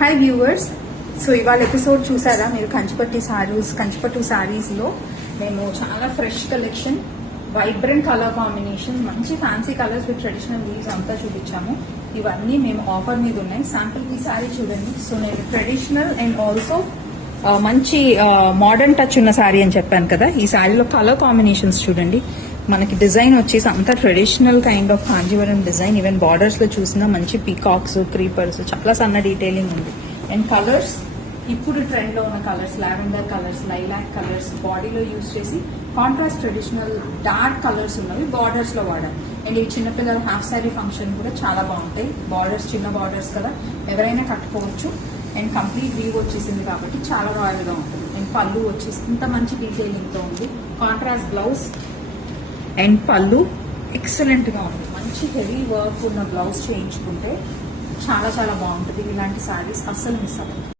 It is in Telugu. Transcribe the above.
Hi viewers. సో ఇవాళ ఎపిసోడ్ చూసారా మీరు? కంచిపట్టు సారీస్ లో మేము చాలా fresh collection, vibrant colour combination, మంచి fancy colours with traditional leaves అంతా చూపించాము. ఇవన్నీ మేము ఆఫర్ మీద ఉన్నాయి. శాంపుల్ ఈ సారీ చూడండి. సో నేను ట్రెడిషనల్ అండ్ ఆల్సో మంచి మోడర్న్ టచ్ ఉన్న సారీ అని చెప్పాను కదా. ఈ సారీలో కలర్ కాంబినేషన్స్ చూడండి. మనకి డిజైన్ వచ్చేసి అంతా traditional kind of Kanjeevaram design. Even borders లో చూసినా మంచి పీకాక్స్, క్రీపర్స్, చాలా సన్న డీటెయిలింగ్ ఉంది. అండ్ కలర్స్ ఇప్పుడు ట్రెండ్ లో ఉన్న colours, lavender colours, lilac colours, బాడీలో యూజ్ చేసి కాంట్రాస్ట్ ట్రెడిషనల్ డార్క్ కలర్స్ ఉన్నవి బార్డర్స్ లో వాడాం. అండ్ ఈ చిన్నపిల్లల హాఫ్ సారీ ఫంక్షన్ కూడా చాలా బాగుంటాయి. బార్డర్స్ చిన్న బార్డర్స్ కదా, ఎవరైనా కట్టుకోవచ్చు. అండ్ కంప్లీట్ వీవ్ వచ్చేసింది కాబట్టి చాలా రాయల్ గా ఉంటుంది. అండ్ పళ్ళు వచ్చేసి ఇంత మంచి డీటెయిలింగ్ తో ఉంది. కాంట్రాస్ట్ బ్లౌజ్ అండ్ పళ్ళు ఎక్సలెంట్ గా ఉంది. మంచి హెవీ వర్క్ ఉన్న బ్లౌజ్ చేయించుకుంటే చాలా చాలా బాగుంటుంది. ఇలాంటి సారీస్ అస్సలు మిస్ అవ్వదు.